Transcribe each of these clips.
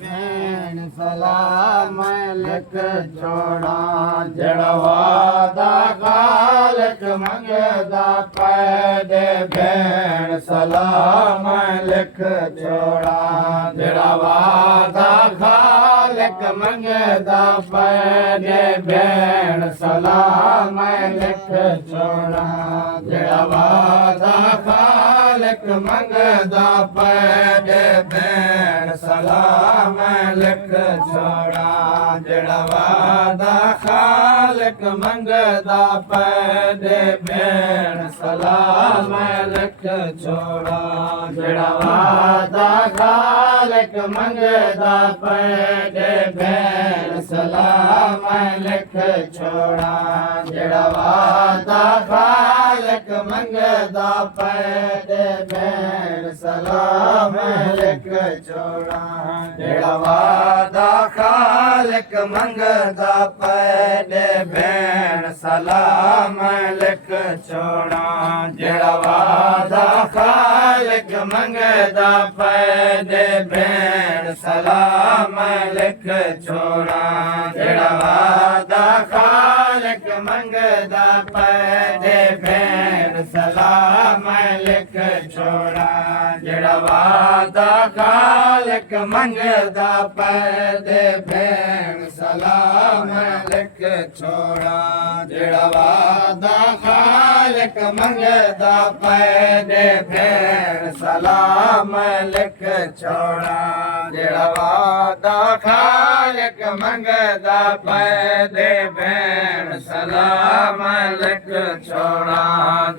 भेण सलाम लिख छोड़ा जड़ा वादा खालक मंगदा पैदे भेण सलाम लिख छोड़ा जड़ा वादा खालक मंगदा पैदे भेण सलाम लिख छोड़ा जड़ा वादा खालक मंगदा पैदे भेण सलाम लिख छोड़ा जड़ा वादा खालक मंगदा पैदे भेण सलाम लिख छोड़ा जड़ा वादा खालक मंगदा पैदे भेण सलाम लिख छोड़ा जड़ा वादा खालक मंगदा पैदे भेण सलाम लिख छोड़ा जड़ा वादा खालक मंगदा पैदे भेण सलाम लिख छोड़ा जड़ा वादा खालक मंगदा पैदे भेण सलाम लिख छोड़ा जड़ा वादा खालक मंगदा पैदे भेण सलाम लिख छोड़ा जड़ा वादा खालक मंगदा पैदे भेण सलाम लिख छोड़ा जड़ा वादा खालक मंगदा पैदे भेण सलाम लिख छोड़ा जड़ा वादा खालक मंगदा पैदे भेण सलाम लिख छोड़ा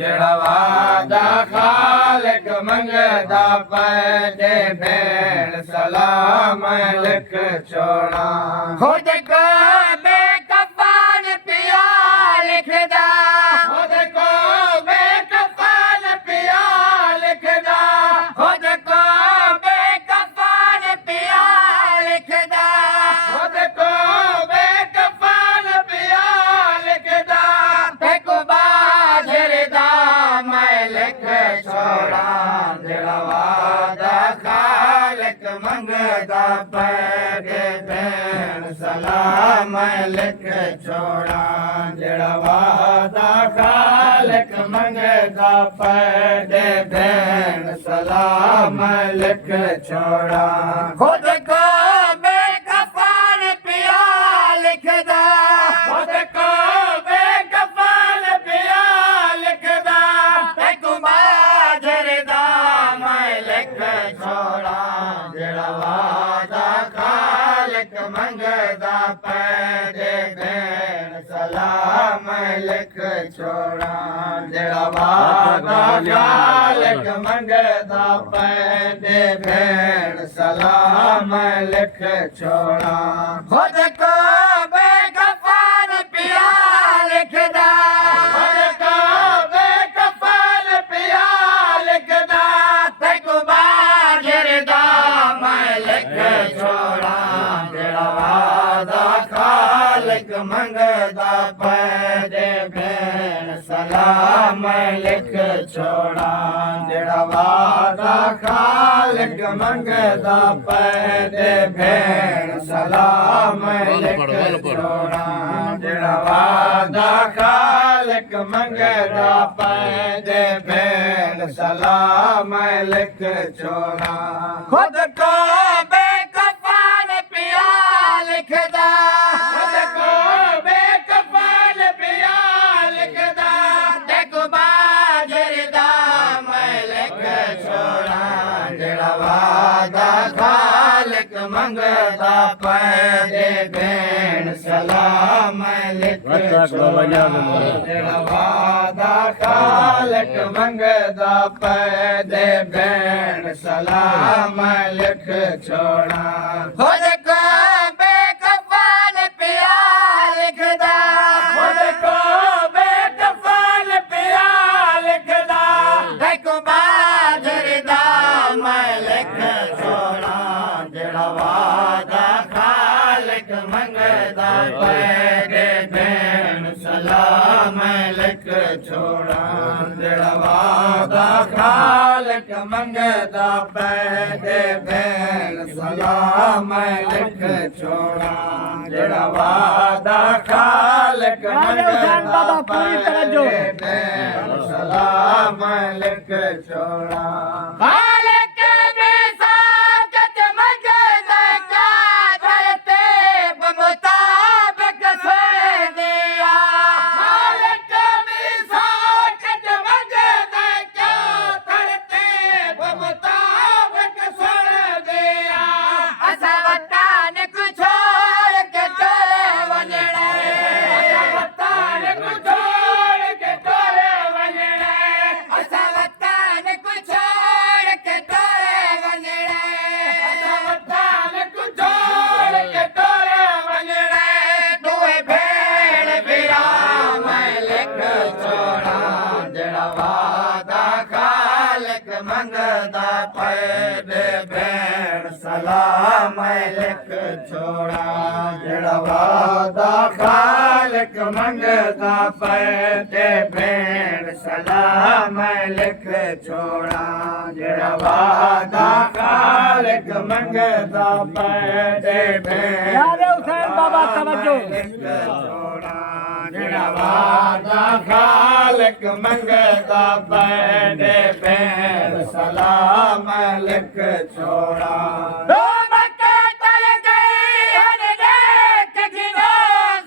जड़ा वादा खालक मंगदा पैदे भेण सलाम लिख छोड़ा खुद को बेकफान पिया लिखदा खुद को बेकफान पिया लिखदा खुद को बेकफान पिया लिखदा खुद को बेकफान पिया लिखदा देखो बाजरदा मैं लिख छोड़ा जड़ा वादा खालक मंगदा पैदे भेण सलाम लिख छोड़ा जड़ा वादा खालक मंगदा पैदे भेण सलाम लिख छोड़ा खुद को बेकफान पिया लिखदा खुद को बेकफान पिया लिखदा देखो बाजरदा मैं लिख छोड़ा जड़ा वादा खालक मंगदा पैदे भेण सलाम लिख छोड़ा जड़ा वादा खालक मंगदा पैदे भेण सलाम लिख छोड़ा खुद को बेकफान पिया लिखदा खुद को बेकफान पिया लिखदा देखो बाजरदा मैं लिख छोड़ा जड़ा वादा खालक मंगदा पैदे भेण सलाम लिख छोड़ा जड़ा वादा खालक मंगदा पैदे भेण सलाम लिख छोड़ा जड़ा वादा खालक मंगदा पैदे भेण सलाम लिख छोड़ा खुद को बेकफान पिया लिखदा खुद को बेकफान पिया लिखदा देखो बाजरदा मैं लिख छोड़ा जड़ा वादा खालक मंगदा पैदे भेण सलाम लिख छोड़ा जड़ा वादा खालक मंगदा पैदे भेण सलाम लिख छोड़ा खुद को बेकफान पिया लिखदा खुद को बेकफान पिया लिखदा देखो बाजरदा मैं लिख छोड़ा जड़ा वादा खालक मंगदा पैदे भेण सलाम लिख छोड़ा जड़ा वादा खालक मंगदा पैदे भेण सलाम लिख छोड़ा जड़ा वादा खालक मंगदा पैदे भेण सलाम लिख छोड़ा मंगदा पैदे भेण सलाम लिख छोड़ा जड़ा वादा खालक मंगदा पैदे भेण सलाम लिख छोड़ा जड़ा वादा खालक मंगदा पैदे भेण हुसैन बाबा तवज्जो छोड़ा जड़ा वादा खालक मंगदा पैदे भेण सलाम लिख छोड़ा दो मक्के चल गई हर देख जिनो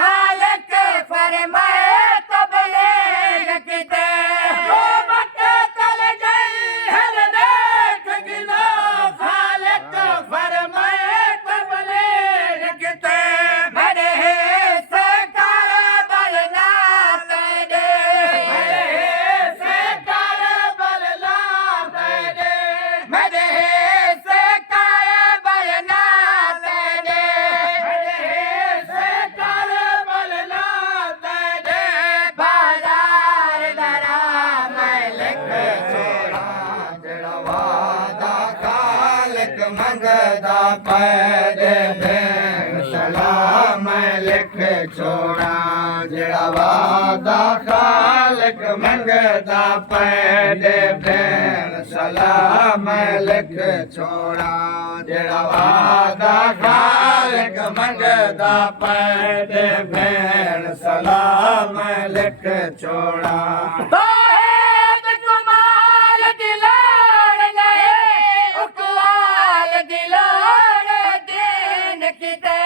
खालक फरमाए तबलीग किते दो मक्के चल गई हर देख जिनो खालक फरमाए तबलीग किते मेरे सरकार बलना तेरे मेरे सरकार बलना तेरे मेरे सरकार बलना तेरे मेरे सरकार बलना तेरे बाजार दरा मैं लिख छोड़ा जड़ा वादा खालक मंगदा पैदे भेण सलाम लिख छोड़ा जड़ा वादा खालक मंगदा पैदे भेण सलाम लिख छोड़ा जड़ा वादा खालक मंगदा पैदे भेण सलाम लिख छोड़ा तौहीद कमाल दिलार नहीं उकवाल दिलार दीन किते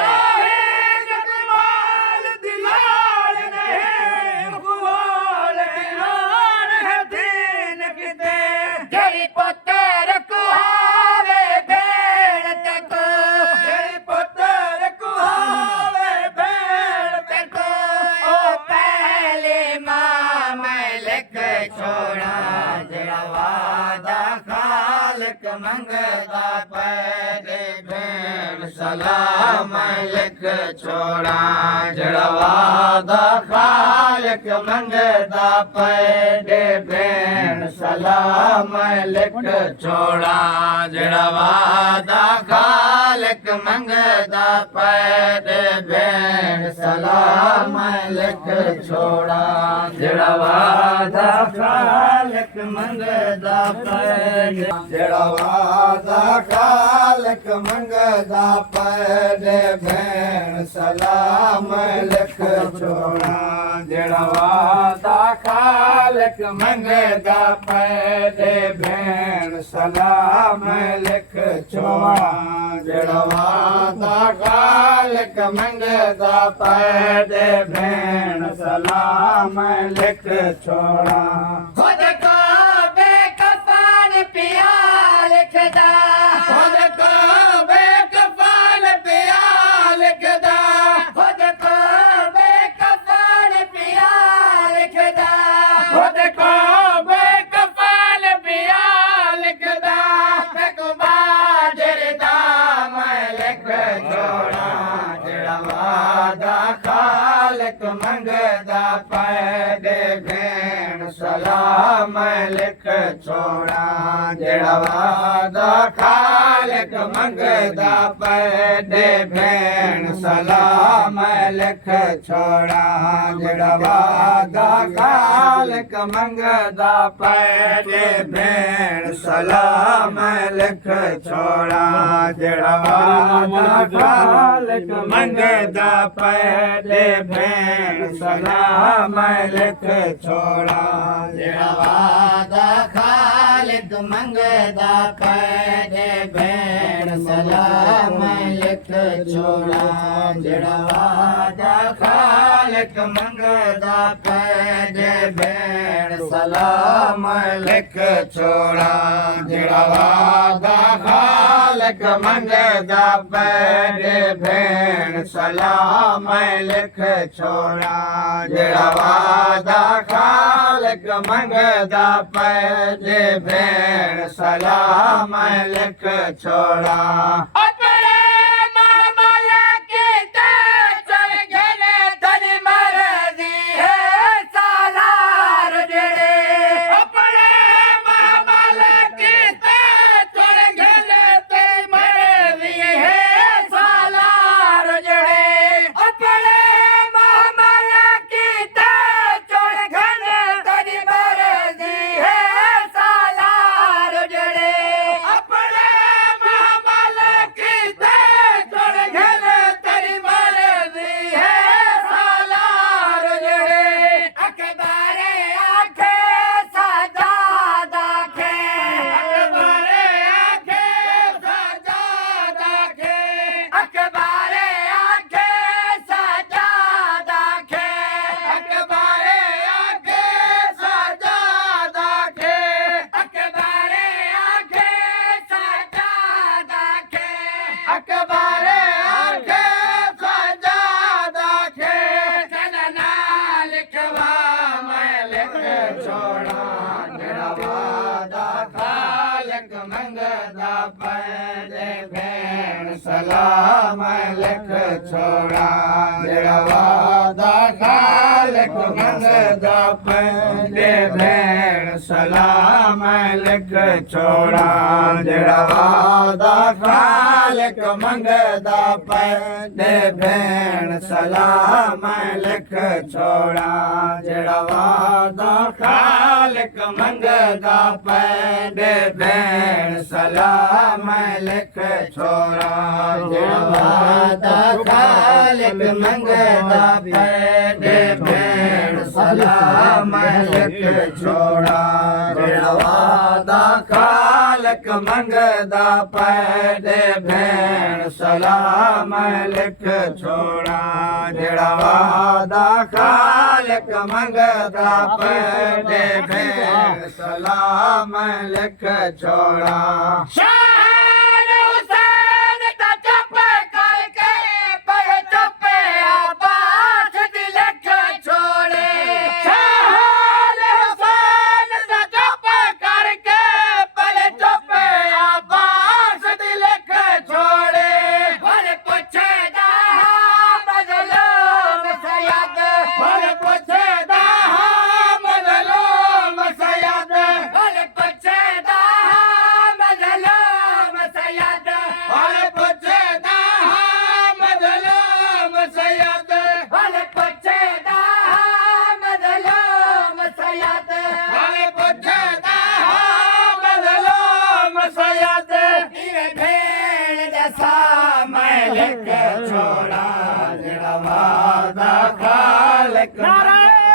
तौहीद कमाल दिलार नहीं उकवाल दिलार है दीन किते जड़ी पुत्र कुहावे भेड़ तको जड़ी पुत्र कुहावे भेड़ तको ओ पहले मां मैं लिख छोड़ा जड़ा वादा खालक मंगदा पैदे भेण सलाम लिख छोड़ा जड़ा वादा खालक मंगदा पैदे भेण सलाम लिख छोड़ा जड़ा वादा खालक मंगदा पैदे भेण सलाम लिख छोड़ा जड़ा वादा खालक मंगदा पैदे जड़ा वादा खालक मंगदा पैदे भेण सलाम लिख छोड़ा जड़ा वादा खालक मंगदा पैदे भेण सलाम लिख छोड़ा जड़ा वादा खालक मंगदा पैदे भेण सलाम लिख छोड़ा खुद को बेकफान पिया लिखदा खुद को बेकफान पिया लिखदा खुद को बेकफान पिया लिखदा खुद को बेकफान पिया लिखदा बादर दा मैं लिख छोड़ा जड़ा वादा खालक मंगदा पैदे भेण सलाम लिख छोड़ा जड़ा वादा खालक खालक मंगदा पैदे भेण सलाम लिख छोड़ा जड़ा वादा खालक मंगदा पैदे भेण सलाम लिख छोड़ा जड़ा वादा खालक मंगदा पैदे भेण सलाम लिख छोड़ा जड़ा वादा खालिक मंगदा पैदे भेण सलाम लिख छोड़ा जड़ा वादा खालिक मंगदा पैदे भेण सलाम लिख छोड़ा जड़ा वादा खालक मंगदा पैदे भेण सलाम लिख छोड़ा जड़ा वादा खालक मंगदा पैदे भेण सलाम लिख छोड़ा अपने महमल की चल गए तन मर्जी है सालार जड़े अपने महमल की चल गए तन मर्जी है सालार जड़े अपने महमल की चल गए तन मर्जी है सालार जड़े अपने महमल की चल गए तन मर्जी है सालार जड़े अकबारे आखे सजादा के अकबारे आखे सजादा के अकबारे आखे सजादा के अकबारे आके सजादा के अकबारे आखे सजादा के अकबारे आके सजादा के चलना लिखवा मैं लिख छोड़ा जड़ा वादा खालक मंगदा पैदे भेण सलाम लिख छोड़ा जड़ा वादा खालक मंगदा पैदे भेण सलाम लिख छोड़ा जड़ा वादा खालक मंगदा पैदे भेण सलाम लिख छोड़ा जड़ा वादा खालक मंगदा पैदे भेण सलाम लिख छोड़ा जड़ा वादा खालक मंगदा पैदे भेण सलाम लिख छोड़ा जड़ा वादा खालक मंगदा पैदे भेण सलाम लिख छोड़ा जड़ा वादा खालक मंगदा पैदे भेण सलाम लिख छोड़ा शान हुसैन दा चुप करके पर चुप आबाद दिलख छोड़े शान हुसैन दा चुप करके पर चुप आबाद दिलख छोड़े भले पुछदा मजलूम सैयद भले पुछदा मजलूम सैयद भले पुछदा मजलूम सैयद भले पुछदा मजलूम सैयद भले पुछदा मजलूम सैयद भले पुछदा मजलूम सैयद इवे भेड़ दसा मैं लिख छोड़ा जड़ा वादा खालक नारायण